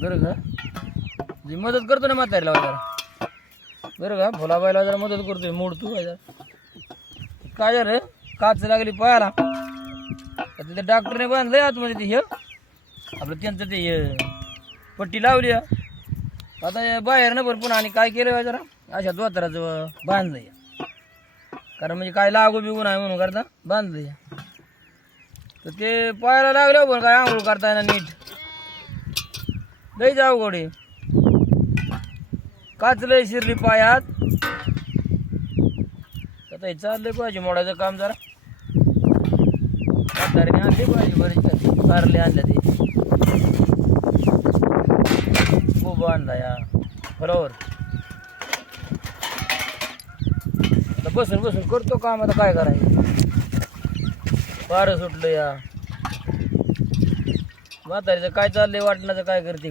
बरं का जी मदत करतो ना म्हातारीला जरा बरं का भोलाबाईला जरा मदत करतोय मोडतो काय झालं काच लागली पायाला तिथे डॉक्टरने बांधलंय आतमध्ये ते हे आपलं त्यांचं ते पट्टी लावली आता बाहेर ना पुन्हा आणि काय केलं जरा अशा दोतराचं बांधलंय कारण म्हणजे काय लागू बिगू नाही म्हणून करता बांधलंय तर ते पायाला लागलं पण काय आंघोळ करता येणार नीट लई जाऊ गोडे काच लय शिरली पायात आता हे चाललंय पाहिजे मोडायचं काम जरा म्हातारीने आणले पाहिजे बरेच कारले आणल्या ते खूप आणला या फळावर आता बसून बसून करतो काम आता काय करायचं फार सुटलं या म्हातारीचं काय चाललंय वाटण्याचं काय करते